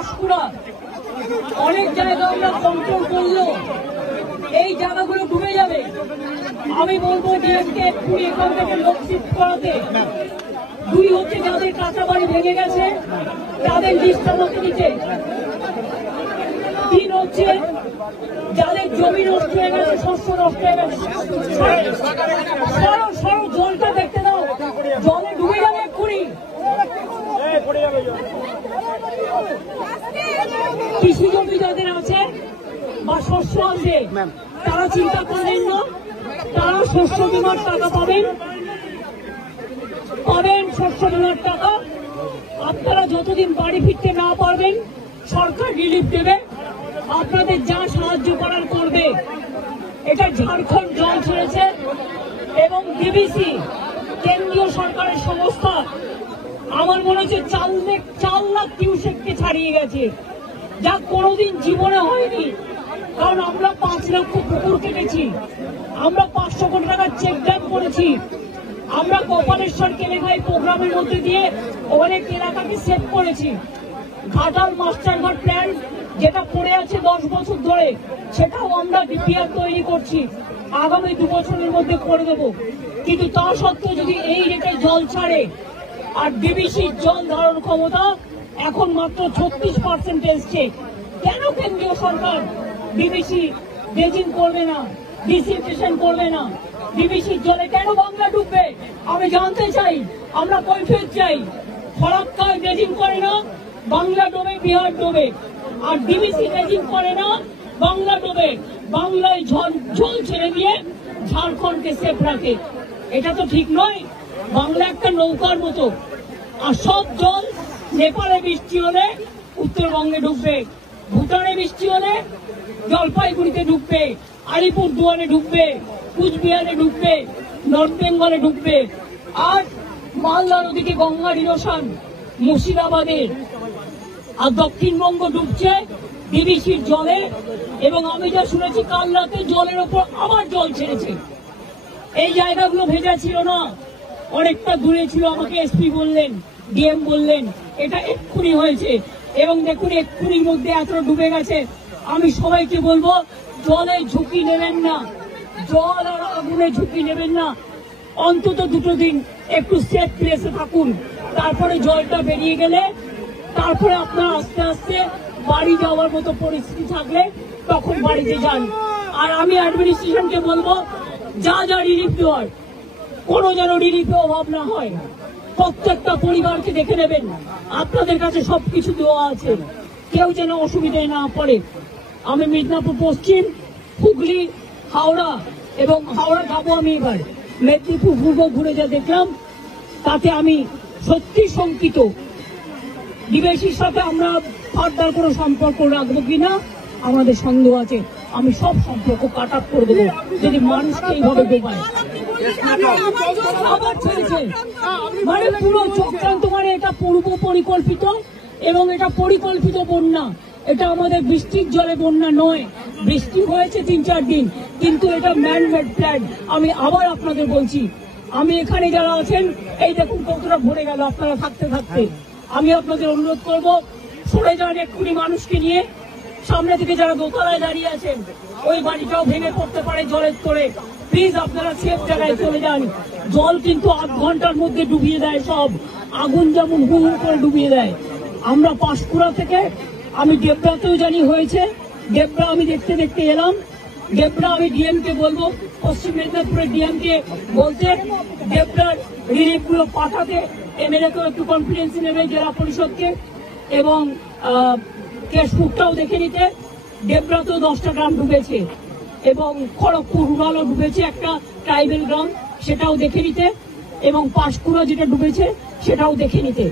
পাঁশকুড়া অনেক জায়গা আমরা কন্ট্রোল করলেও এই জায়গাগুলো ডুবে যাবে। আমি বলবো ডিএমকে এক্ষুনি এখান থেকে লোক শিফট করাতে। দুই হচ্ছে যাদের কাঁচা বাড়ি ভেঙে গেছে তাদের লিস্ট আমাকে দিতে। তিন হচ্ছে যাদের জমি নষ্ট হয়ে গেছে, শস্য নষ্ট হয়ে গেছে, সরো জলটা দেখতে দাও, জলে ডুবে যাবে এক্ষুনি। কৃষি জমি যাদের আছে বা শস্য আছে তারা চিন্তা করবেন না, তারা শস্য বীমার টাকা পাবেন, শস্য বীমার টাকা। আপনারা যতদিন বাড়ি ফিরতে না পারবেন সরকার রিলিফ দেবে, আপনাদের যা সাহায্য করার করবে। এটা ঝাড়খণ্ড জল ছেড়েছে এবং ডিবিসি কেন্দ্রীয় সরকারের সংস্থা আমার মনে হচ্ছে 4 লাখ কিউসেককে ছাড়িয়ে গেছে, যা কোনোদিন জীবনে হয়নি। কারণ আমরা 5 লক্ষ পুকুর কেটেছি, আমরা 500 কোটি টাকার চেক ড্যাম করেছি, আমরা কপালেশ্বর কেলেঘাই প্রোগ্রামের মধ্যে দিয়ে অনেক এলাকাকে সেভ করেছি। ঘাটাল মাস্টারঘাট প্ল্যান যেটা পড়ে আছে 10 বছর ধরে, সেটাও আমরা ডিপিআর তৈরি করছি, আগামী 2 বছরের মধ্যে করে দেব। কিন্তু তা সত্ত্বেও যদি এই রেটে জল ছাড়ে আর ডিবিসির জল ধারণ ক্ষমতা এখন মাত্র 36% এসছে, কেন কেন্দ্রীয় সরকার ডিবিসি ড্রেজিং করবে না, ডিসিলটেশন করবে না? ডিবিসির জলে কেন বাংলা ডুববে আমি জানতে চাই, আমরা কৈফিয়ত চাই। ফরাক্কায় ড্রেজিং করে না, বাংলা ডোবে, বিহার ডোবে। আর ডিবিসি ড্রেজিং করে না, বাংলা ডোবে, বাংলায় জল ছেড়ে দিয়ে ঝাড়খণ্ডকে সেফ রাখে। এটা তো ঠিক নয়। বাংলা একটা নৌকার মতো, আর সব জল নেপালে বৃষ্টি হলে উত্তরবঙ্গে ঢুকবে, ভুটানে বৃষ্টি হলে জলপাইগুড়িতে ঢুকবে, আলিপুরদুয়ারে ঢুকবে, কুচবিহারে ঢুকবে, নর্থ বেঙ্গলে ঢুকবে। আর মালদা নদীকে গঙ্গা নিরসন মুর্শিদাবাদের, আর দক্ষিণবঙ্গ ডুবছে ডিবিসির জলে। এবং আমি যা শুনেছি কাল রাতে জলের ওপর আবার জল ছেড়েছে। এই জায়গাগুলো ভেজা ছিল না, অনেকটা দূরে ছিল, আমাকে এসপি বললেন, ডিএম বললেন এটা এক্ষুনি হয়েছে। এবং দেখুন এক্ষুনির মধ্যে এতটা ডুবে গেছে। আমি সবাইকে বলবো জলে ঝুঁকি নেবেন না, জল আর আগুনে ঝুঁকি নেবেন না। অন্তত 2 দিন একটু সেফ প্লেসে থাকুন, তারপরে জলটা বেরিয়ে গেলে তারপরে আপনারা আস্তে আস্তে বাড়ি যাওয়ার মতো পরিস্থিতি থাকলে তখন বাড়িতে যান। আর আমি অ্যাডমিনিস্ট্রেশনকে বলবো যা যা রিলিফ দেওয়ার কোনো যেন রিলিফে অভাব না হয়। প্রত্যেকটা পরিবারকে দেখে নেবেন, আপনাদের কাছে সবকিছু দেওয়া আছে, কেউ যেন অসুবিধায় না পড়ে। আমি মিদনাপুর পশ্চিম, হুগলি, হাওড়া এবং হাওড়া যাবো আমি এবার, মেদিনীপুর পূর্ব ঘুরে যা দেখলাম তাতে আমি সত্যি শঙ্কিত। ডিবিসির সাথে আমরা ফার্দার কোনো সম্পর্ক রাখবো কিনা আমাদের সন্দেহ আছে। আমি সব সম্পর্ক কাট আপ করে দেবো যদি মানুষকে এইভাবে ডোবায়। আবার ছেড়েছে মানে পুরো চক্রান্ত, মানে এটা পূর্ব পরিকল্পিত এবং এটা পরিকল্পিত বন্যা। এটা আমাদের বৃষ্টির জলে বন্যা নয়, বৃষ্টি হয়েছে 3-4 দিন, কিন্তু এটা ম্যান মেড প্ল্যান। আমি আবার আপনাদের বলছি, আমি এখানে যারা আছেন এই দেখুন কতটা ভরে গেল আপনারা থাকতে থাকতে। আমি আপনাদের অনুরোধ করব সরে যান এক্ষুনি মানুষকে নিয়ে। সামনে থেকে যারা দোতলায় দাঁড়িয়ে আছেন ওই বাড়িটাও ভেঙে পড়তে পারে জলের তোড়ে, প্লিজ আপনারা সেফ জায়গায় চলে যান। জল কিন্তু 8 ঘন্টার মধ্যে ডুবিয়ে দেয় সব, আগুন যেমন হু হু করে ডুবিয়ে দেয়। আমরা পাঁশকুড়া থেকে, আমি ডেবরাতেও জানি হয়েছে, ডেবরা আমি দেখতে দেখতে এলাম। ডেবরা আমি ডিএমকে বলবো, পশ্চিম মেদিনীপুরের ডিএমকে বলতে ডেবরার রিলিফ গুলো পাঠাতে, এমএলএকেও একটু কনফিডেন্স নেবে, জেলা পরিষদকে, এবং কেশপুরটাও দেখে নিতে। ডেবরাতেও 10টা গ্রাম ডুবেছে এবং খড়গপুর রুরালও ডুবেছে, একটা ট্রাইবেল গ্রাম, সেটাও দেখে নিতে, এবং পাঁশকুড়া যেটা ডুবেছে সেটাও দেখে নিতে।